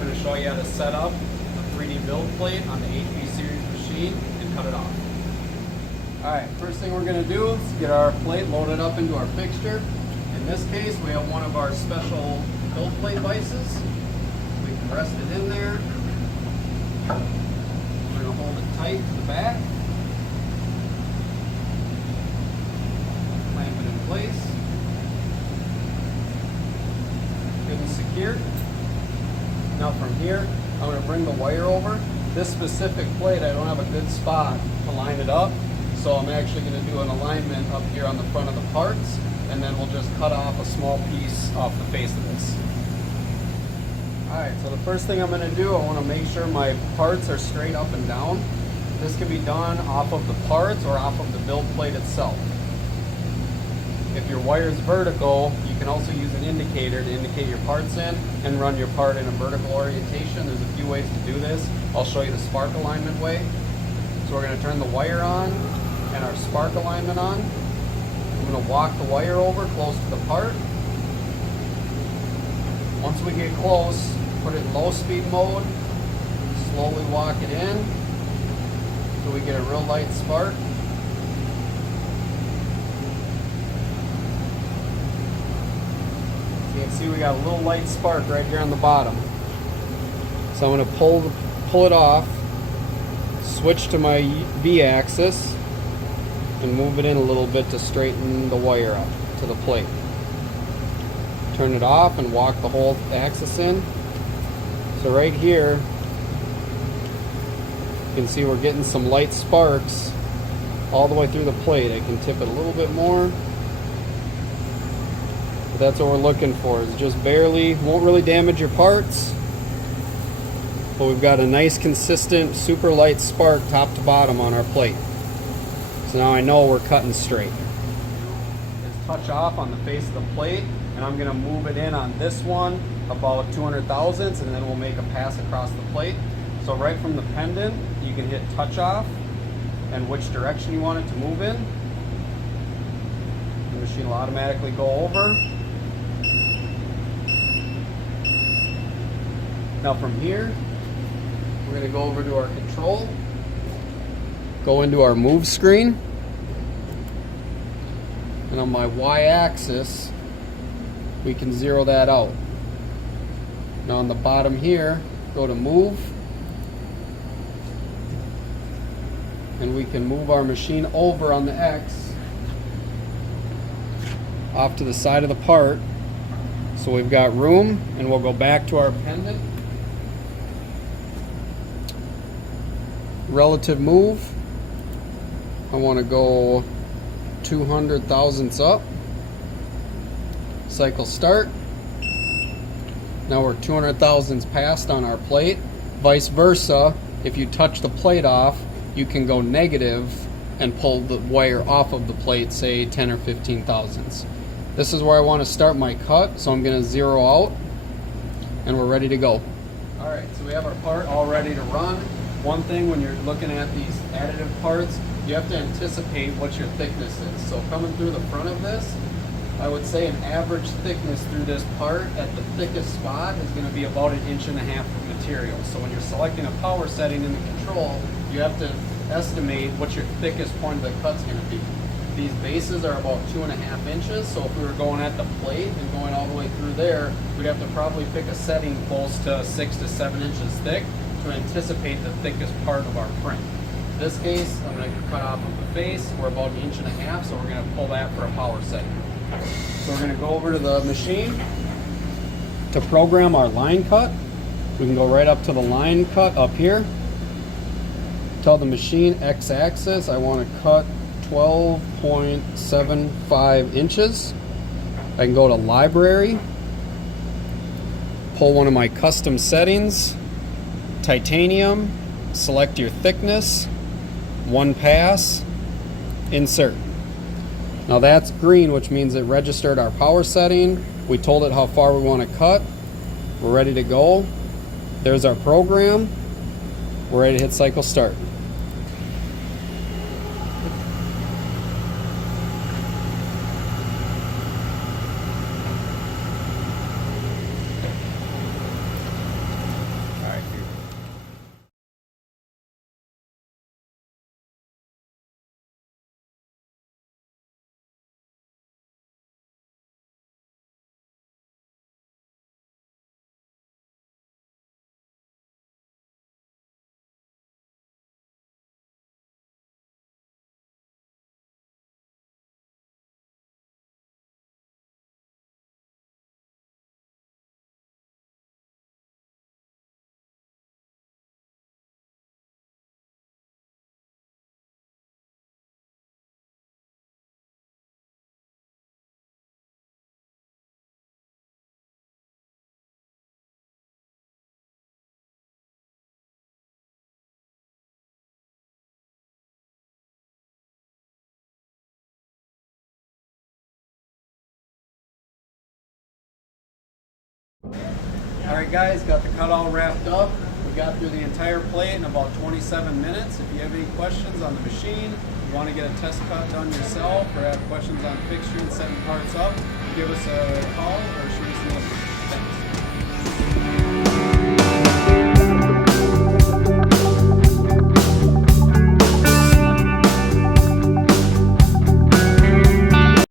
I'm going to show you how to set up a 3D build plate on the HP series machine and cut it off. Alright, first thing we're going to do is get our plate loaded up into our fixture. In this case, we have one of our special build plate vices. We can rest it in there. We're going to hold it tight to the back. Clamp it in place. Good and secure. Now from here, I'm going to bring the wire over. This specific plate, I don't have a good spot to line it up, so I'm actually going to do an alignment up here on the front of the parts, and then we'll just cut off a small piece off the face of this. Alright, so the first thing I'm going to do, I want to make sure my parts are straight up and down. This can be done off of the parts or off of the build plate itself. If your wire is vertical, you can also use an indicator to indicate your parts in and run your part in a vertical orientation. There's a few ways to do this. I'll show you the spark alignment way. So we're going to turn the wire on and our spark alignment on. I'm going to walk the wire over close to the part. Once we get close, put it in low speed mode, slowly walk it in until we get a real light spark. You can see we got a little light spark right here on the bottom. So I'm going to pull it off, switch to my V-axis, and move it in a little bit to straighten the wire up to the plate. Turn it off and walk the whole axis in. So right here, you can see we're getting some light sparks all the way through the plate. I can tip it a little bit more. That's what we're looking for, is just barely, won't really damage your parts, but we've got a nice consistent super light spark top to bottom on our plate. So now I know we're cutting straight. Just touch off on the face of the plate, and I'm going to move it in on this one about 200 thousandths, and then we'll make a pass across the plate. So right from the pendant, you can hit touch off and which direction you want it to move in. The machine will automatically go over. Now from here, we're going to go over to our control, go into our move screen, and on my Y-axis, we can zero that out. Now on the bottom here, go to move, and we can move our machine over on the X, off to the side of the part, so we've got room, and we'll go back to our pendant. Relative move, I want to go 200 thousandths up. Cycle start. Now we're 200 thousandths past on our plate. Vice versa, if you touch the plate off, you can go negative and pull the wire off of the plate, say 10 or 15 thousandths. This is where I want to start my cut, so I'm going to zero out, and we're ready to go. Alright, so we have our part all ready to run. One thing when you're looking at these additive parts, you have to anticipate what your thickness is. So coming through the front of this, I would say an average thickness through this part at the thickest spot is going to be about 1.5 inches of material. So when you're selecting a power setting in the control, you have to estimate what your thickest point of the cut's going to be. These bases are about 2.5 inches, so if we were going at the plate and going all the way through there, we'd have to probably pick a setting close to 6 to 7 inches thick to anticipate the thickest part of our print. In this case, I'm going to cut off of the face. We're about 1.5 inches, so we're going to pull that for a power setting. So we're going to go over to the machine to program our line cut. We can go right up to the line cut up here. Tell the machine X-axis I want to cut 12.75 inches. I can go to library, pull one of my custom settings, titanium, select your thickness, one pass, insert. Now that's green, which means it registered our power setting. We told it how far we want to cut. We're ready to go. There's our program. We're ready to hit cycle start. Alright guys, got the cut all wrapped up. We got through the entire plate in about 27 minutes. If you have any questions on the machine, you want to get a test cut done yourself, or have questions on fixturing, setting parts up, give us a call or shoot us an email.